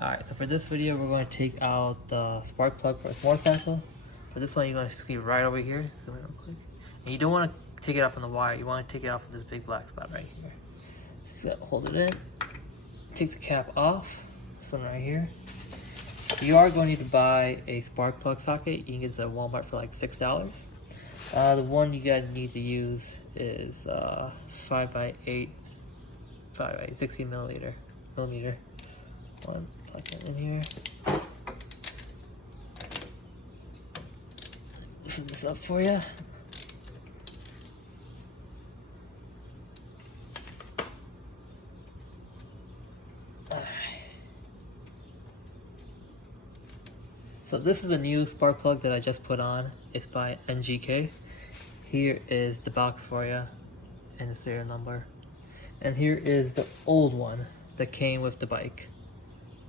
Alright, so for this video, we're going to take out the spark plug for this motorcycle. For this one, you're going to see right over here. Zoom in real quick. And you don't want to take it out from the wire. You want to take it out from this big black spot right here. Just gotta hold it in. Take the cap off. This one right here. You are going to need to buy a spark plug socket. You can get this at Walmart for like $6. The one you gotta need to use is 5x8, 60 millimeter. One, plug it in here. Loosen this up for you. Alright. So this is a new spark plug that I just put on. It's by NGK. Here is the box for you and the serial number. And here is the old one that came with the bike.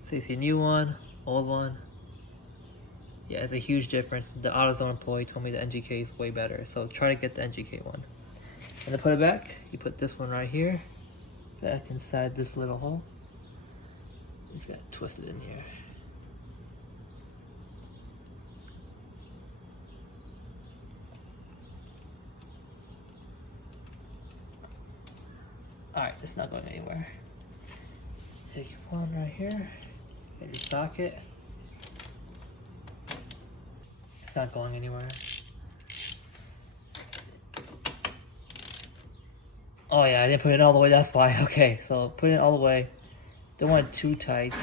So you see new one, old one. Yeah, it's a huge difference. The Autozone employee told me the NGK is way better. So try to get the NGK one. And to put it back, you put this one right here, back inside this little hole. Just gotta twist it in here. Alright, it's not going anywhere. Take your one right here, get your socket. It's not going anywhere. Oh yeah, I didn't put it all the way, that's why. Okay, so put it all the way. Don't want it too tight.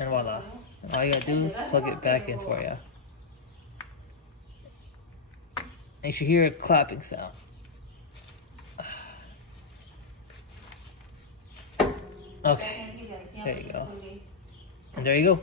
And voila. All you gotta do is plug it back in for you. And you should hear a clapping sound. Okay, there you go. And there you go.